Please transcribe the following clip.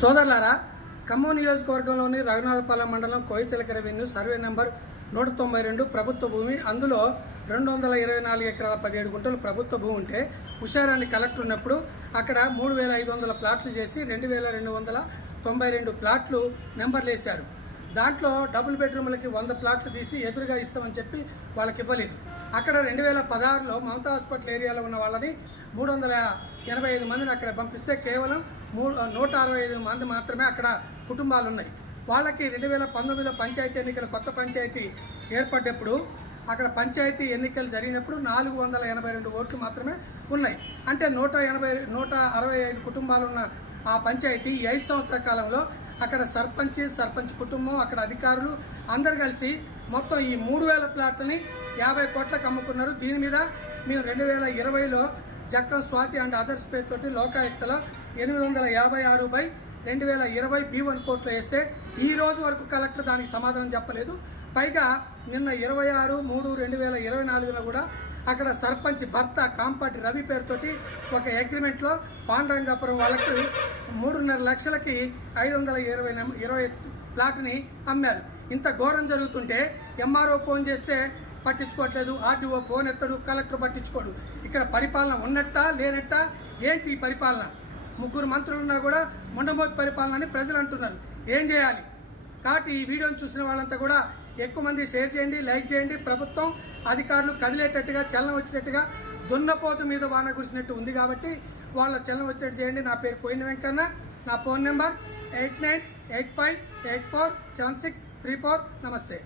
సోదరులారా ఖమ్మం నియోజకవర్గంలోని రఘునాథపాలెం మండలం కోయిచలక రెవెన్యూ సర్వే నెంబర్ నూట తొంభై రెండు ప్రభుత్వ భూమి. అందులో రెండు వందల ఇరవై నాలుగు ఎకరాల పదిహేడు గుంటలు ప్రభుత్వ భూమి ఉంటే హుషారాన్ని కలెక్టర్ ఉన్నప్పుడు అక్కడ మూడు వేల ఐదు వందల ప్లాట్లు చేసి రెండు వేల రెండు వందల తొంభై రెండు ప్లాట్లు నెంబర్లు వేశారు. దాంట్లో డబుల్ బెడ్రూమ్లకి వంద ప్లాట్లు తీసి ఎదురుగా ఇస్తామని చెప్పి వాళ్ళకి ఇవ్వలేదు. అక్కడ రెండు వేల పదహారులో మమతా హాస్పిటల్ ఏరియాలో ఉన్న వాళ్ళని మూడు వందల ఎనభై ఐదు మందిని అక్కడ పంపిస్తే కేవలం మూడు నూట అరవై ఐదు మంది మాత్రమే అక్కడ కుటుంబాలు ఉన్నాయి వాళ్ళకి రెండు వేల పంతొమ్మిదిలో పంచాయతీ ఎన్నికలు కొత్త పంచాయతీ ఏర్పడ్డప్పుడు అక్కడ పంచాయతీ ఎన్నికలు జరిగినప్పుడు నాలుగు వందల ఎనభై రెండు ఓట్లు మాత్రమే ఉన్నాయి. అంటే నూట ఎనభై నూట అరవై ఐదు కుటుంబాలు ఉన్న ఆ పంచాయతీ ఈ ఐదు సంవత్సరాల కాలంలో అక్కడ సర్పంచ్ సర్పంచ్ కుటుంబం అక్కడ అధికారులు అందరు కలిసి మొత్తం ఈ మూడు వేల ప్లాట్లని యాభై కోట్లకు అమ్ముకున్నారు. దీని మీద మేము రెండు వేల ఇరవైలో జక్కం స్వాతి అండ్ అదర్స్ పేరుతోటి లోకాయుక్తలో ఎనిమిది వందల యాభై ఆరు బై రెండు వేల ఇరవై బి వన్ కోర్టులో వేస్తే ఈ రోజు వరకు కలెక్టర్ దానికి సమాధానం చెప్పలేదు. పైగా నిన్న ఇరవై ఆరు మూడు రెండు వేల ఇరవై నాలుగులో కూడా అక్కడ సర్పంచ్ భర్త కాంపాటి రవి పేరుతోటి ఒక అగ్రిమెంట్లో పాండరంగాపురం వాళ్ళకి మూడున్నర లక్షలకి ఐదు వందల ఇరవై ఇరవై ప్లాట్ని అమ్మారు. ఇంత ఘోరం జరుగుతుంటే ఎంఆర్ఓ ఫోన్ చేస్తే పట్టించుకోవట్లేదు ఆర్డీఓ ఫోన్ ఎత్తడు కలెక్టర్ పట్టించుకోడు. ఇక్కడ పరిపాలన ఉన్నట్టా లేనట్టా? ఏంటి ఈ పరిపాలన? ముగ్గురు మంత్రులు ఉన్నా కూడా మొండమోపి పరిపాలన అని ప్రజలు అంటున్నారు. ఏం చేయాలి? కాబట్టి ఈ వీడియోని చూసిన వాళ్ళంతా కూడా ఎక్కువ మంది షేర్ చేయండి లైక్ చేయండి. ప్రభుత్వం అధికారులు కదిలేటట్టుగా చలనం వచ్చినట్టుగా దున్నపోతు మీద వాన కురిసినట్టు ఉంది కాబట్టి వాళ్ళ చలనం వచ్చినట్టు చేయండి. నా పేరు పోయిన వెంకన్న. నా phone number eight nine eight five eight four seven six three four. నమస్తే.